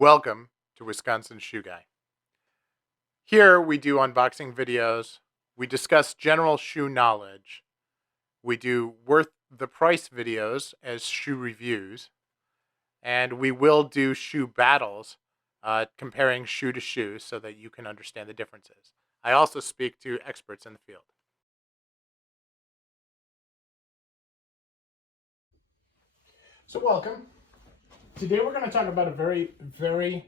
Welcome to Wisconsin Shoe Guy. Here we do unboxing videos, we discuss general shoe knowledge, we do worth the price videos as shoe reviews, and we will do shoe battles, comparing shoe to shoe so that you can understand the differences. I also speak to experts in the field. So welcome. Today we're going to talk about a very, very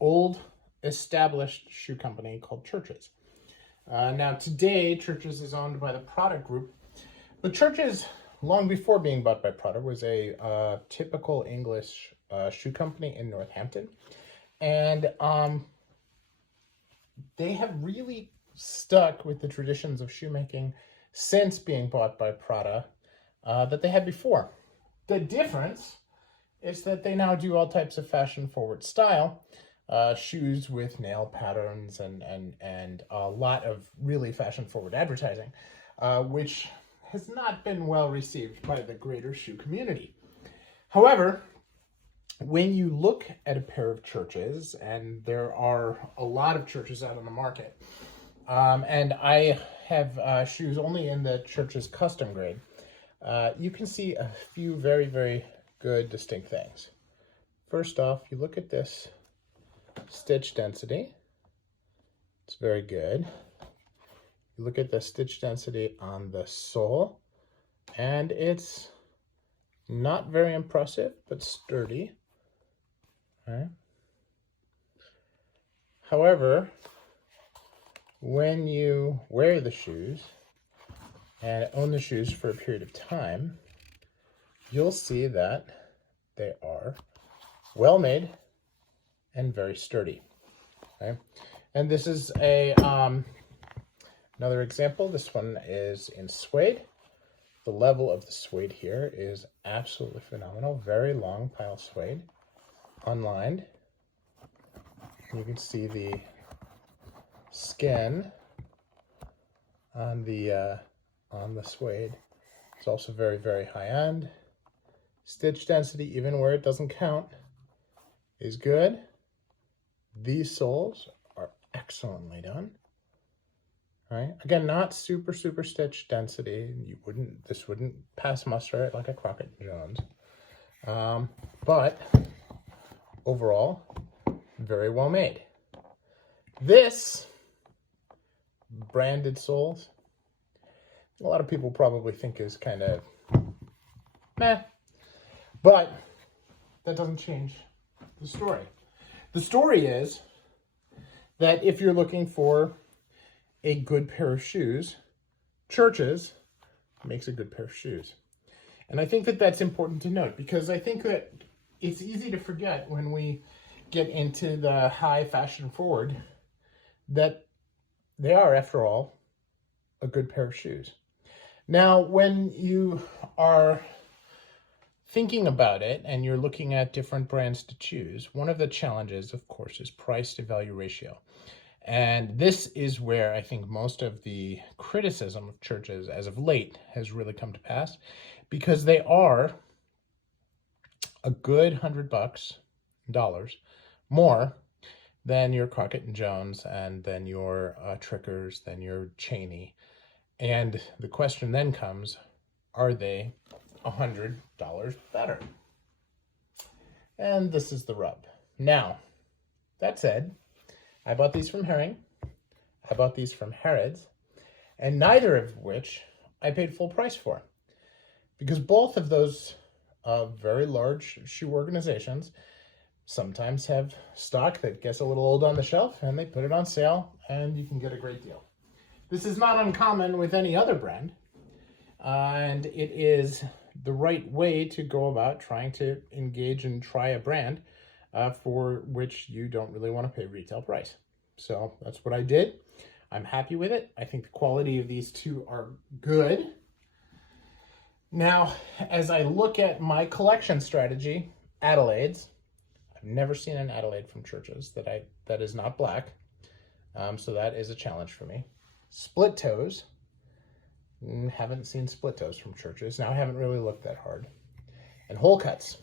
old established shoe company called Church's. Now today Church's is owned by the Prada Group, but Church's, long before being bought by Prada, was a typical English shoe company in Northampton, and they have really stuck with the traditions of shoemaking since being bought by Prada that they had before. The difference is that they now do all types of fashion-forward style, shoes with nail patterns and a lot of really fashion-forward advertising, which has not been well received by the greater shoe community. However, when you look at a pair of Church's, and there are a lot of Church's out on the market, and I have shoes only in the Church's custom grade, you can see a few very, very good distinct things. First off, you look at this stitch density. It's very good. You look at the stitch density on the sole, and it's not very impressive, but sturdy. Okay. However, when you wear the shoes and own the shoes for a period of time, you'll see that they are well made and very sturdy. Okay, and this is a another example. This one is in suede. The level of the suede here is absolutely phenomenal. Very long pile suede, unlined. You can see the skin on the suede. It's also very, very high end. Stitch density, even where it doesn't count, is good. These soles are excellently done. All right, again, not super stitch density. This wouldn't pass muster like a Crockett and Jones, but overall, very well made. This branded soles, a lot of people probably think is kind of meh. But that doesn't change the story. The story is that if you're looking for a good pair of shoes, Church's makes a good pair of shoes. And I think that that's important to note, because I think that it's easy to forget when we get into the high fashion forward that they are, after all, a good pair of shoes. Now, when you are thinking about it and you're looking at different brands to choose, one of the challenges, of course, is price to value ratio. And this is where I think most of the criticism of Church's as of late has really come to pass, because they are a good $100 more than your Crockett and Jones and then your Trickers, than your Cheney. And the question then comes, are they $100 better? And this is the rub. Now, that said, I bought these from Herring, I bought these from Harrods, and neither of which I paid full price for, because both of those very large shoe organizations sometimes have stock that gets a little old on the shelf, and they put it on sale, and you can get a great deal. This is not uncommon with any other brand, and it is the right way to go about trying to engage and try a brand for which you don't really want to pay retail price. So that's what I did. I'm happy with it. I think the quality of these two are good. Now, as I look at my collection strategy, Adelaide's, I've never seen an Adelaide from Church's that is not black, so that is a challenge for me. Split toes, haven't seen split toes from Church's. Now, I haven't really looked that hard. And hole cuts.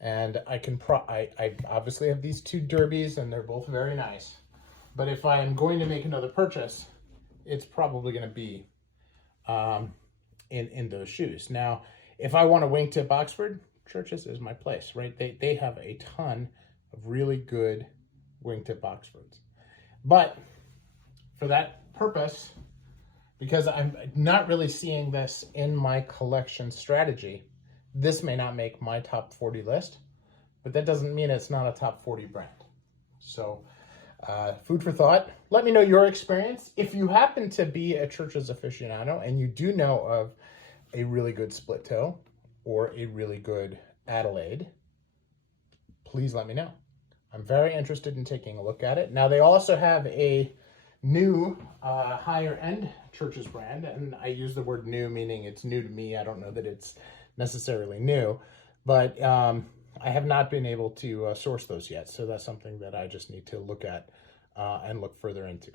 And I obviously have these two derbies, and they're both very nice. But if I am going to make another purchase, it's probably going to be in those shoes. Now, if I want a wingtip Oxford, Church's is my place, right? They have a ton of really good wingtip Oxfords. But for that purpose, because I'm not really seeing this in my collection strategy, this may not make my top 40 list, but that doesn't mean it's not a top 40 brand. So food for thought. Let me know your experience. If you happen to be a Church's aficionado and you do know of a really good split toe or a really good Adelaide, please let me know. I'm very interested in taking a look at it. Now, they also have a new higher end Church's brand, and I use the word new meaning it's new to me. I don't know that it's necessarily new, but I have not been able to source those yet, so that's something that I just need to look at and look further into.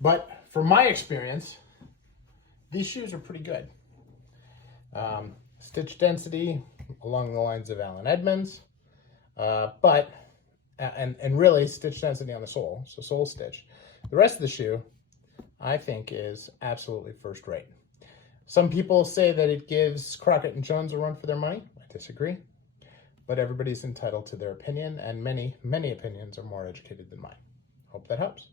But from my experience, these shoes are pretty good. Stitch density along the lines of Allen Edmonds, but really stitch density on the sole, so sole stitch. The rest of the shoe, I think, is absolutely first rate. Some people say that it gives Crockett and Jones a run for their money. I disagree, but everybody's entitled to their opinion, and many opinions are more educated than mine. Hope that helps.